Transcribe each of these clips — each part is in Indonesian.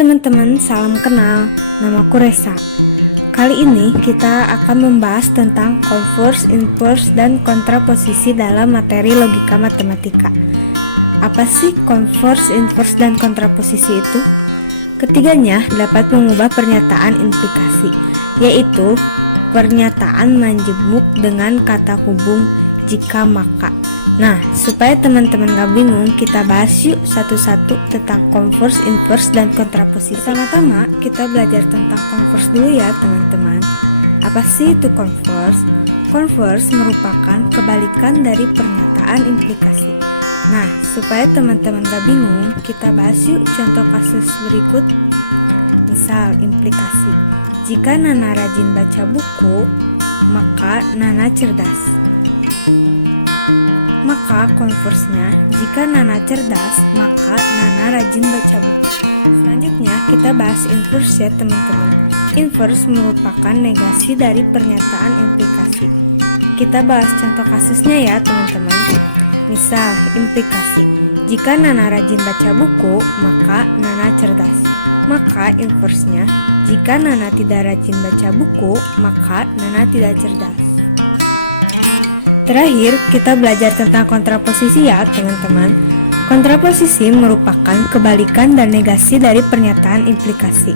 teman-teman, salam kenal. Namaku Resa. Kali ini kita akan membahas tentang converse, inverse, dan kontraposisi dalam materi logika matematika. Apa sih converse, inverse, dan kontraposisi itu? Ketiganya dapat mengubah pernyataan implikasi, yaitu pernyataan menjemuk dengan kata hubung jika maka. Nah, supaya teman-teman gak bingung, kita bahas yuk satu-satu tentang converse, inverse, dan kontraposisi. Pertama-tama kita belajar tentang converse dulu ya teman-teman. Apa sih itu converse? Converse merupakan kebalikan dari pernyataan implikasi. Nah, supaya teman-teman gak bingung, kita bahas yuk contoh kasus berikut. Misal implikasi, jika Nana rajin baca buku, maka Nana cerdas. Maka converse-nya, jika Nana cerdas, maka Nana rajin baca buku. Selanjutnya kita bahas inverse ya teman-teman. Inverse merupakan negasi dari pernyataan implikasi. Kita bahas contoh kasusnya ya teman-teman. Misal implikasi, jika Nana rajin baca buku, maka Nana cerdas. Maka inverse-nya, jika Nana tidak rajin baca buku, maka Nana tidak cerdas. Terakhir, kita belajar tentang kontraposisi ya teman-teman. Kontraposisi merupakan kebalikan dan negasi dari pernyataan implikasi.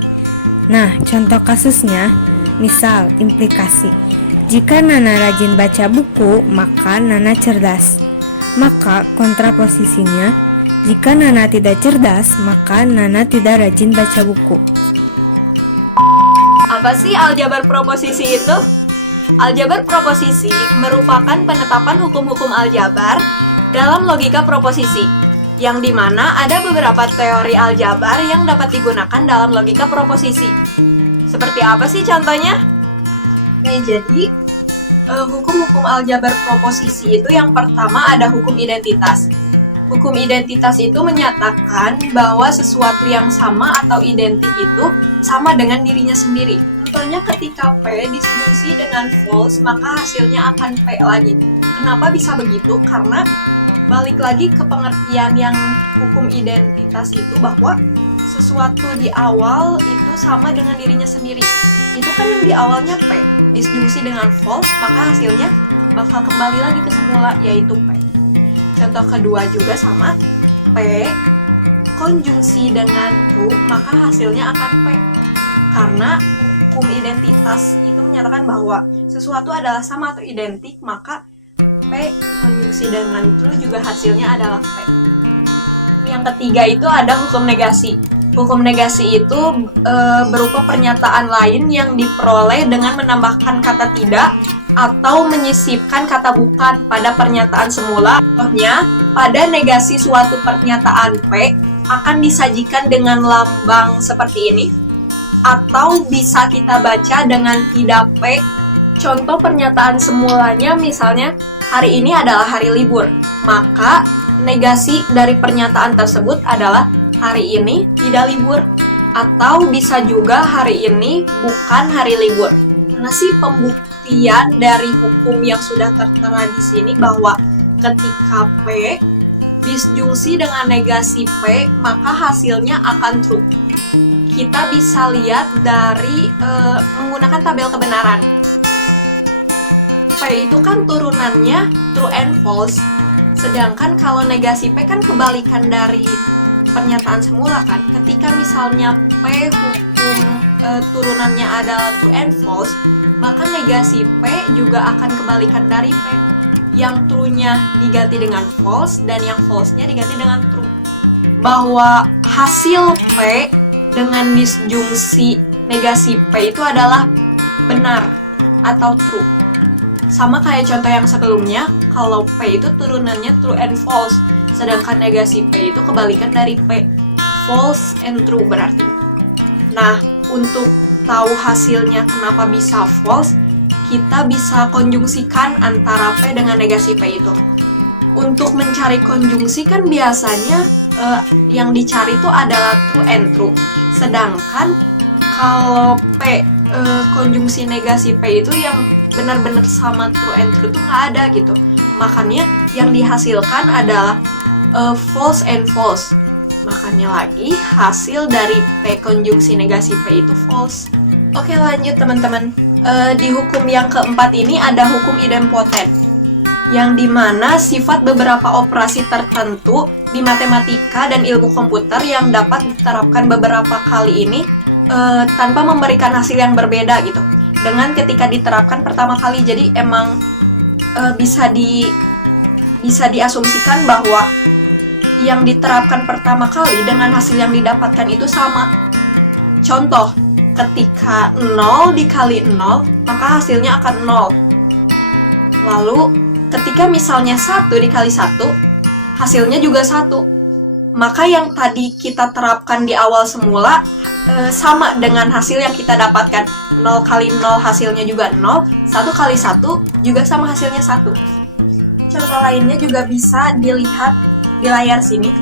Nah, contoh kasusnya, misal implikasi, jika Nana rajin baca buku, maka Nana cerdas. Maka kontraposisinya, jika Nana tidak cerdas, maka Nana tidak rajin baca buku. Apa sih aljabar proposisi itu? Aljabar proposisi merupakan penetapan hukum-hukum aljabar dalam logika proposisi, yang dimana ada beberapa teori aljabar yang dapat digunakan dalam logika proposisi. Seperti apa sih contohnya? Jadi hukum-hukum aljabar proposisi itu yang pertama ada hukum identitas. Hukum identitas itu menyatakan bahwa sesuatu yang sama atau identik itu sama dengan dirinya sendiri. Contohnya ketika P disebutkan dengan false, maka hasilnya akan P lagi. Kenapa bisa begitu? Karena balik lagi ke pengertian yang hukum identitas itu, bahwa sesuatu di awal itu sama dengan dirinya sendiri. Itu kan yang di awalnya P disjungsi dengan false, maka hasilnya bakal kembali lagi ke semula, yaitu P. Contoh kedua juga sama, P konjungsi dengan true, maka hasilnya akan P. Karena hukum identitas itu menyatakan bahwa sesuatu adalah sama atau identik, maka P konjungsi dengan true juga hasilnya adalah P. Yang ketiga itu ada hukum negasi. Hukum negasi itu berupa pernyataan lain yang diperoleh dengan menambahkan kata tidak atau menyisipkan kata bukan pada pernyataan semula. Contohnya, pada negasi suatu pernyataan P akan disajikan dengan lambang seperti ini, atau bisa kita baca dengan tidak P. Contoh pernyataan semulanya misalnya, hari ini adalah hari libur, maka negasi dari pernyataan tersebut adalah hari ini tidak libur, atau bisa juga hari ini bukan hari libur. Karena sih pembuktian dari hukum yang sudah tertera di sini bahwa ketika P disjungsi dengan negasi P, maka hasilnya akan true. Kita bisa lihat dari menggunakan tabel kebenaran. P itu kan turunannya true and false. Sedangkan kalau negasi P kan kebalikan dari pernyataan semula kan. Ketika misalnya P turunannya adalah true and false, maka negasi P juga akan kebalikan dari P. Yang true-nya diganti dengan false dan yang false-nya diganti dengan true. Bahwa hasil P dengan disjungsi negasi P itu adalah benar atau true. Sama kayak contoh yang sebelumnya, kalau P itu turunannya true and false, sedangkan negasi P itu kebalikan dari P, false and true berarti. Nah, untuk tahu hasilnya kenapa bisa false, kita bisa konjungsikan antara P dengan negasi P itu. Untuk mencari konjungsi kan biasanya yang dicari itu adalah true and true. Sedangkan kalau P konjungsi negasi P itu yang benar-benar sama true and true itu nggak ada gitu. Makanya yang dihasilkan adalah false and false. Makanya lagi hasil dari P konjungsi negasi P itu false. Oke, lanjut teman-teman. Di hukum yang keempat ini ada hukum idempoten, yang dimana sifat beberapa operasi tertentu di matematika dan ilmu komputer yang dapat diterapkan beberapa kali ini tanpa memberikan hasil yang berbeda gitu dengan ketika diterapkan pertama kali. Jadi emang bisa diasumsikan bahwa yang diterapkan pertama kali dengan hasil yang didapatkan itu sama. Contoh, ketika 0 dikali 0, maka hasilnya akan 0. Lalu, ketika misalnya 1 dikali 1, hasilnya juga 1. Maka yang tadi kita terapkan di awal semula sama dengan hasil yang kita dapatkan. 0 kali 0 hasilnya juga 0, 1 kali 1 juga sama hasilnya 1. Contoh lainnya juga bisa dilihat di layar sini.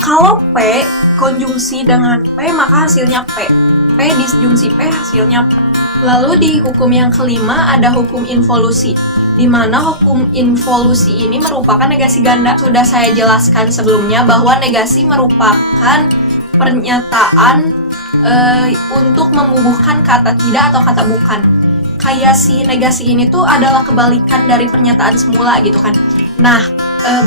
Kalau P konjungsi dengan P, maka hasilnya P. P disjungsi P, hasilnya P. Lalu di hukum yang kelima ada hukum involusi, di mana hukum involusi ini merupakan negasi ganda. Sudah saya jelaskan sebelumnya bahwa negasi merupakan pernyataan untuk membubuhkan kata tidak atau kata bukan. Kayak si negasi ini tuh adalah kebalikan dari pernyataan semula gitu kan. Nah,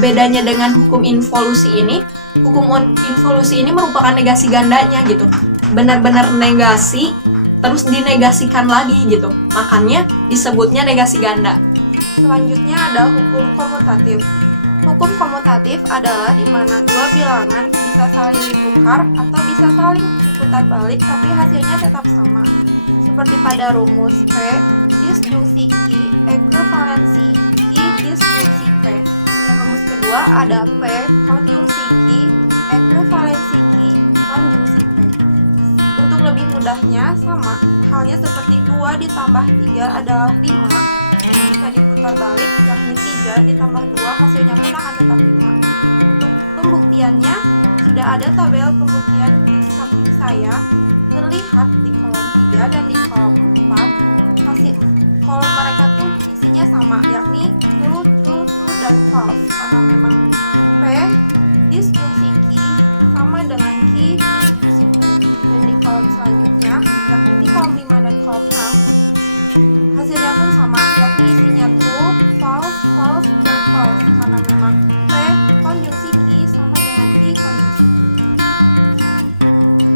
bedanya dengan hukum involusi ini, hukum involusi ini merupakan negasi gandanya gitu. Benar-benar negasi terus dinegasikan lagi gitu. Makanya disebutnya negasi ganda. Selanjutnya ada hukum komutatif. Hukum komutatif adalah di mana dua bilangan bisa saling ditukar atau bisa saling putar balik tapi hasilnya tetap sama. Seperti pada rumus P disjungsi Q ekuivalensi Q disjungsi P. Rumus kedua ada P konjungsi Q ekuivalensi Q konjungsi P. Untuk lebih mudahnya sama halnya seperti 2 ditambah 3 adalah 5. Jika diputar balik berarti 3 ditambah 2 hasilnya sama atau 5. Pembuktiannya sudah ada tabel pembuktian di samping saya, terlihat di kolom 3 dan di kolom 4. Hasil kolom mereka tuh isinya sama, yakni true, dan false. Karena memang P disjungsi Q sama dengan Q disjungsi P. Dan di kolom selanjutnya, yakni di kolom 5 dan kolom 6, hasilnya pun sama, yakni isinya true, false, false, dan false. Karena memang P konjungsi Q sama dengan Q konjungsi P.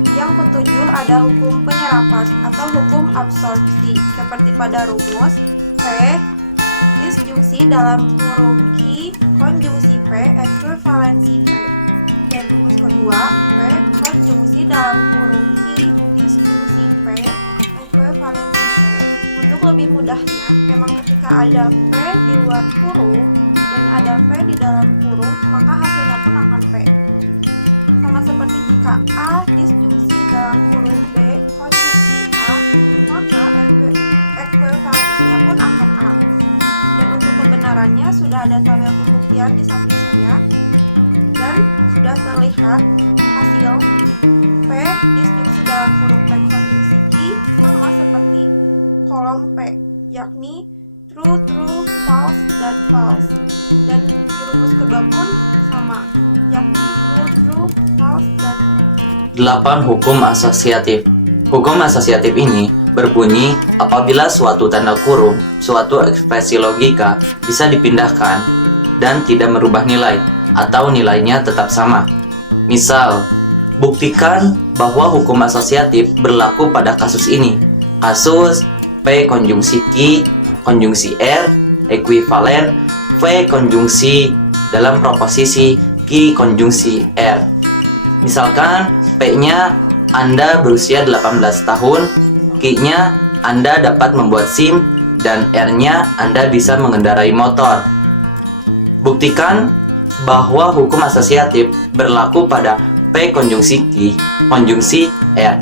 Yang ketujuh ada hukum penyerapan atau hukum absorpsi, seperti pada rumus P disjungsi dalam kurung Q konjungsi P ekuivalensi P. Dan rumus kedua P konjungsi dalam kurung Q disjungsi P ekuivalensi P. Untuk lebih mudahnya, memang ketika ada P di luar kurung dan ada P di dalam kurung, maka hasilnya pun akan P. Sama seperti jika A disjungsi dalam kurung B konjungsi A, maka ekuivalensinya pun akan A. Dan untuk kebenarannya sudah ada tabel pembuktian di samping saya, dan sudah terlihat hasil P disjungsi dalam kurung P konjungsi Q sama seperti kolom P, yakni true, true, false, dan false. Dan rumus kedua pun sama, yakni true, true, false, dan false. 8. Hukum asosiatif. Hukum asosiatif ini berbunyi apabila suatu tanda kurung, suatu ekspresi logika bisa dipindahkan dan tidak merubah nilai atau nilainya tetap sama. Misal, buktikan bahwa hukum asosiatif berlaku pada kasus ini. Kasus P konjungsi Q konjungsi R ekuivalen V konjungsi dalam proposisi Q konjungsi R. Misalkan P-nya Anda berusia 18 tahun, Q-nya Anda dapat membuat SIM, dan R-nya Anda bisa mengendarai motor. Buktikan bahwa hukum asosiatif berlaku pada P konjungsi Q konjungsi R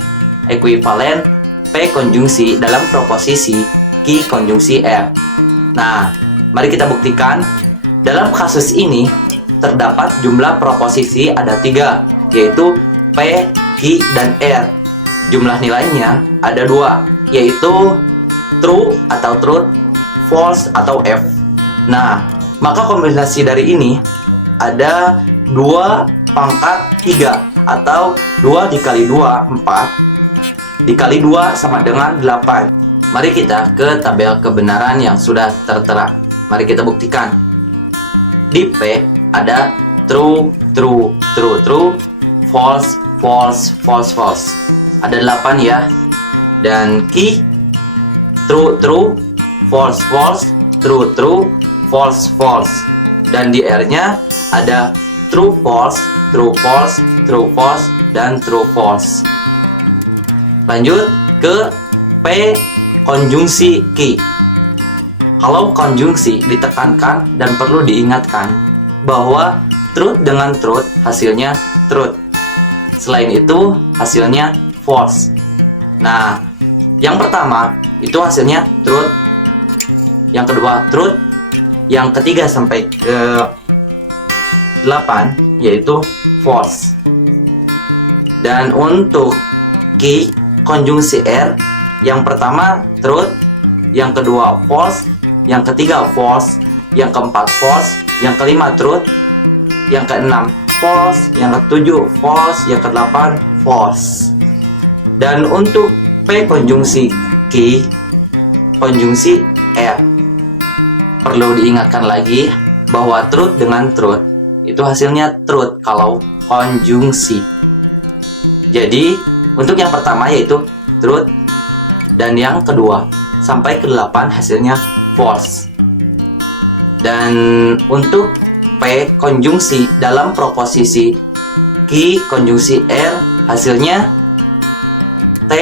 ekuivalen P konjungsi dalam proposisi Q konjungsi R. Nah, mari kita buktikan. Dalam kasus ini terdapat jumlah proposisi ada 3, yaitu P, Q, dan R. Jumlah nilainya ada 2, yaitu true atau truth, false atau F. Nah, maka kombinasi dari ini ada 2 pangkat 3 atau 2 dikali 2, 4 dikali 2 sama dengan 8. Mari kita ke tabel kebenaran yang sudah tertera. Mari kita buktikan. Di P ada true, true, true, true, false, false, false, false. Ada 8 ya. Dan Q true, true, false, false, true, true, false, false. Dan di R-nya ada true, false, true, false, true, false, dan true, false. Lanjut ke P konjungsi Q. Kalau konjungsi ditekankan dan perlu diingatkan bahwa truth dengan truth hasilnya truth. Selain itu hasilnya false. Nah, yang pertama itu hasilnya truth, yang kedua truth, yang ketiga sampai ke 8 yaitu false. Dan untuk Q konjungsi R, yang pertama truth, yang kedua false, yang ketiga false, yang keempat false, yang kelima truth, yang keenam false, yang ketujuh false, yang kedelapan false. Dan untuk P konjungsi Q konjungsi R, perlu diingatkan lagi bahwa truth dengan truth itu hasilnya truth kalau konjungsi. Jadi untuk yang pertama yaitu truth, dan yang kedua sampai ke 8 hasilnya false. Dan untuk P konjungsi dalam proposisi Q konjungsi R hasilnya T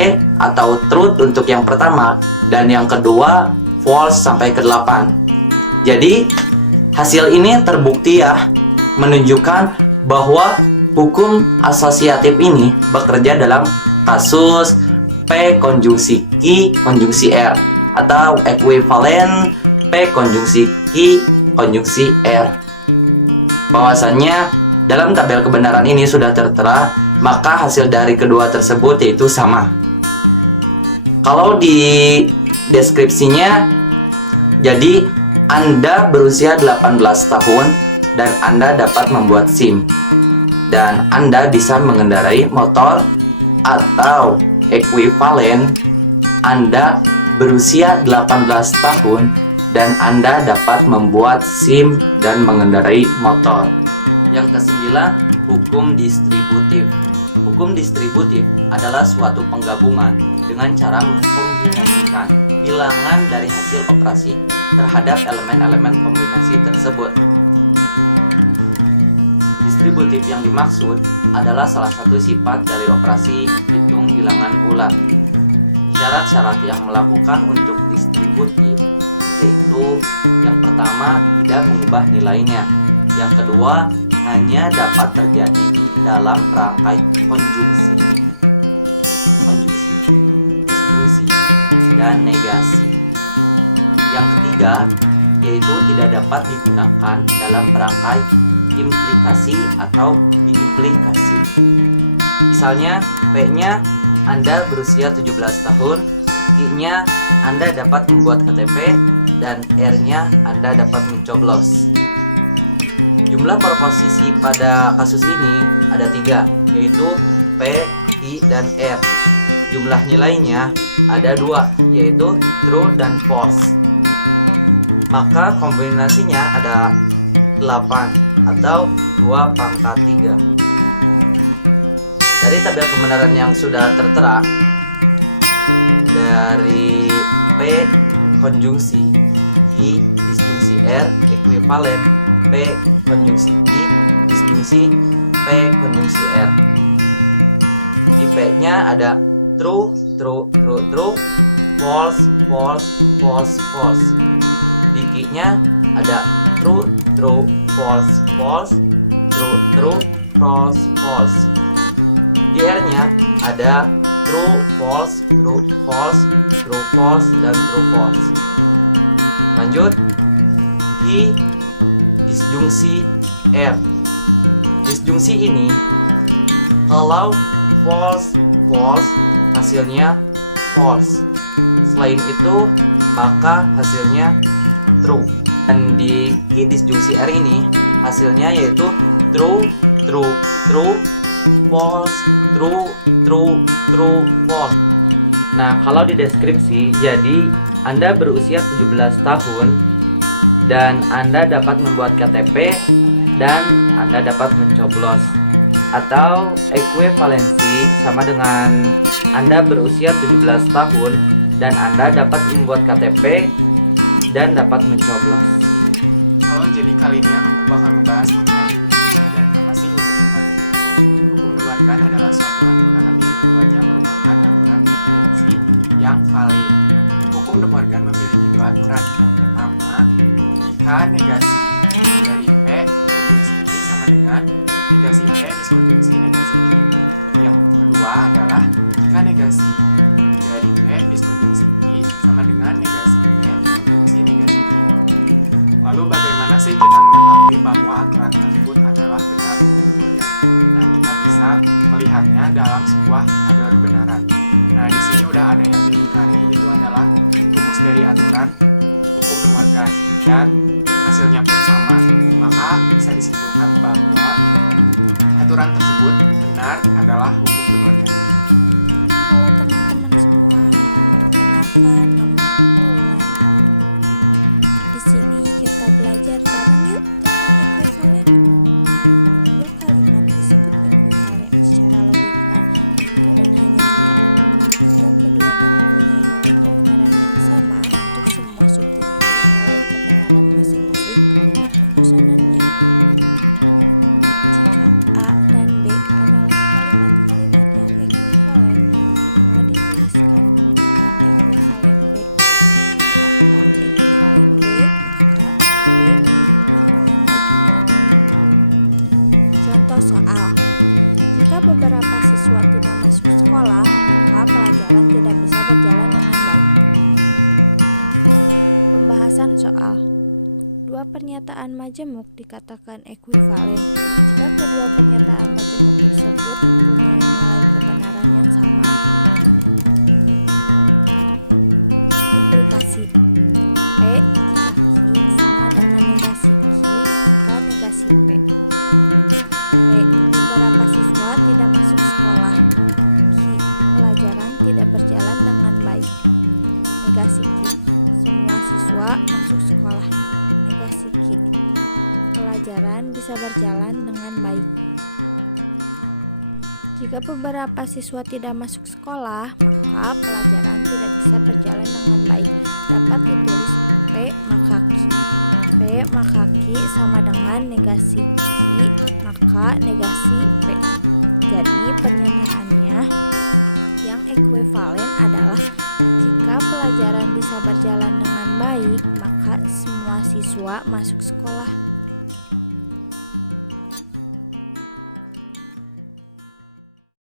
atau truth untuk yang pertama, dan yang kedua false sampai ke 8. Jadi hasil ini terbukti ya, menunjukkan bahwa hukum asosiatif ini bekerja dalam kasus P konjungsi Q konjungsi R atau ekuivalen P konjungsi Q konjungsi R. Bahwasannya dalam tabel kebenaran ini sudah tertera, maka hasil dari kedua tersebut yaitu sama. Kalau di deskripsinya, jadi Anda berusia 18 tahun dan Anda dapat membuat SIM, dan Anda bisa mengendarai motor, atau ekuivalen Anda berusia 18 tahun dan Anda dapat membuat SIM dan mengendarai motor. Yang ke-9, hukum distributif. Hukum distributif adalah suatu penggabungan dengan cara menghubungkan bilangan dari hasil operasi terhadap elemen-elemen kombinasi tersebut. Distributif yang dimaksud adalah salah satu sifat dari operasi hitung bilangan ulang. Syarat-syarat yang melakukan untuk distributif yaitu yang pertama tidak mengubah nilainya, yang kedua hanya dapat terjadi dalam rangkai konjungsi, dan negasi. Yang ketiga yaitu tidak dapat digunakan dalam rangkai implikasi atau implikasi. Misalnya P-nya Anda berusia 17 tahun, I-nya Anda dapat membuat KTP, dan R-nya Anda dapat mencoblos. Jumlah proposisi pada kasus ini ada 3, yaitu P, I, dan R. Jumlah nilainya ada 2, yaitu true dan false. Maka kombinasinya ada 8 atau 2 pangkat 3. Dari tabel kebenaran yang sudah tertera, dari P konjungsi I disjungsi R ekuivalen P konjungsi I disjungsi P konjungsi R. Di P-nya ada true, true, true, true, false, false, false, false. Di Q-nya ada true, true, false, false, true, true, false, false. Di R-nya ada true, false, true, false, true, false, dan true, false. Lanjut, Q disjungsi R. Disjungsi ini kalau false, false, hasilnya false. Selain itu, maka hasilnya true. Dan di Q disjungsi R ini hasilnya yaitu Anda berusia 17 tahun dan Anda dapat membuat KTP dan Anda dapat mencoblos. Atau ekuivalensi sama dengan Anda berusia 17 tahun dan Anda dapat membuat KTP dan dapat mencoblos. Jadi kali ini aku akan membahas mengenai informasi keluarga adalah suatu aturan yang valid. Hukum keluarga memiliki dua aturan. Pertama, jika negasi dari P sama dengan negasi P disebut negasi Q. Yang kedua adalah jika negasi dari P disebut negasi I sama dengan negasi P disebut negasi Q. Lalu bagaimana sih kita mengetahui bahwa aturan tersebut adalah benar? Nah, kita bisa melihatnya dalam sebuah kebenaran. Nah, di sini udah ada yang diberikan, itu adalah rumus dari aturan hukum keluarga dan hasilnya pun sama. Maka bisa disimpulkan bahwa aturan tersebut benar adalah hukum keluarga. Contoh soal, jika beberapa siswa tidak masuk sekolah, maka pelajaran tidak bisa berjalan dengan baik. Pembahasan soal, dua pernyataan majemuk dikatakan ekuivalen jika kedua pernyataan majemuk tersebut mempunyai keterangan yang sama. Aplikasi P sama dengan negasi Q jika negasi P. Beberapa siswa tidak masuk sekolah. Pelajaran tidak berjalan dengan baik. Negasi Q, semua siswa masuk sekolah. Negasi Q, pelajaran bisa berjalan dengan baik. Jika beberapa siswa tidak masuk sekolah, maka